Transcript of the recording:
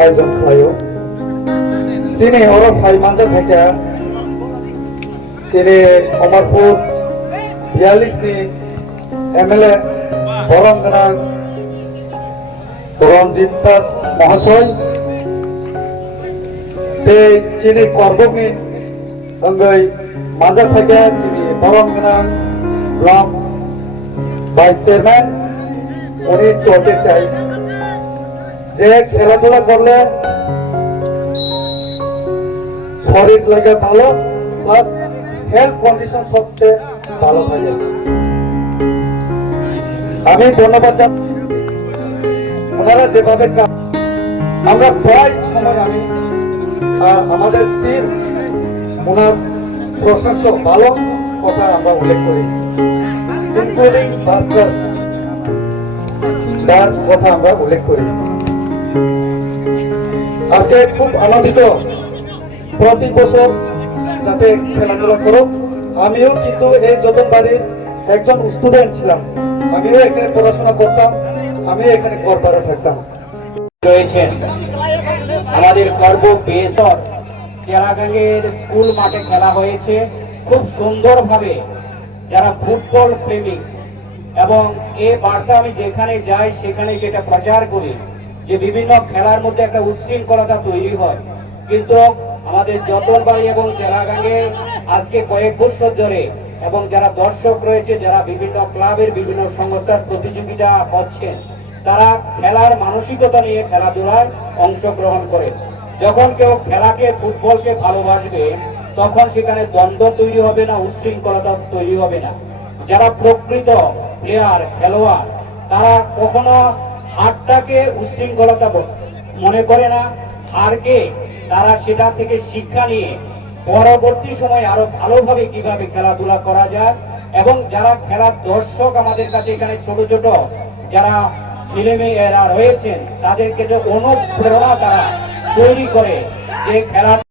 আয়োজন খালাইও চিনি ওর ফাই মাঞ্জা থেকে চিনি অমরপুর বিয়াল্লিশ নি এমএলএ বরং গোনাं রঞ্জিত দাস মহাশয়। তে চিনি করবকনি অঙ্গই মাঝা থেকে চিনি বরং গোনাं ব্লক ভাইস চেয়ারম্যান, উনি চলতে চাই। যে খেলাধুলা করলে শরীর লাগে ভালো প্লাস হেলথ কন্ডিশন সবচেয়ে ভালো থাকে। আমি ধন্যবাদ ওনারা যেভাবে আমরা প্রায় সময় আমি আর আমাদের টিম ওনার প্রশংসা ভালো কথা আমরা উল্লেখ করি। ইনক্লুডিং ভাস্কর তার কথা আমরা উল্লেখ করি। আজকে খুব আনন্দিত। প্রতি বছর যাতে খেলাধুলা করো আমিও কিন্তু এই যতন বাড়ির একজন স্টুডেন্ট ছিলাম। আমিও এখানে পড়াশোনা করতাম। আমিও এখানে গড়পাড়া থাকতাম। রয়েছেন আমাদের কর্ব বেসর। চেরাগাঙ্গের স্কুল মাঠে খেলা হয়েছে। খুব সুন্দরভাবে যারা ফুটবল প্রেমিক এবং এ বার্তা আমি যেখানে যাই, সেখানে সেটা প্রচার করি। যে বিভিন্ন খেলার মধ্যে একটা উচ্ছৃঙ্খলতা তৈরি হয়। কিন্তু আমাদের যতনবাড়ি এবং চেরাগাঙ্গে আজকে কয়েক বছর ধরে এবং যারা দর্শক রয়েছে, যারা বিভিন্ন ক্লাবের বিভিন্ন সংস্থার প্রতিযোগিতা হচ্ছেন তারা খেলার মানসিকতা নিয়ে খেলাধুলায় অংশগ্রহণ করে। যখন কেউ খেলাকে, ফুটবলকে ভালোবাসবে, তখন সেখানে দ্বন্দ্ব তৈরি হবে না, উচ্ছৃঙ্খলতা তৈরি হবে না। যারা প্রকৃত প্লেয়ার খেলোয়াড়, তারা কখনো হারটাকে উচ্ছৃঙ্খলতা ব- মনে করে না হারকে তারা সেটা থেকে শিক্ষা নিয়ে পরবর্তী সময় আরও ভালোভাবে কীভাবে খেলাধুলা করা যায় এবং যারা খেলার দর্শক আমাদের কাছে এখানে ছোট ছোট যারা ছেলে মেয়েরা রয়েছেন, তাদেরকে যে অনুপ্রেরণা তারা তৈরি করে যে খেলা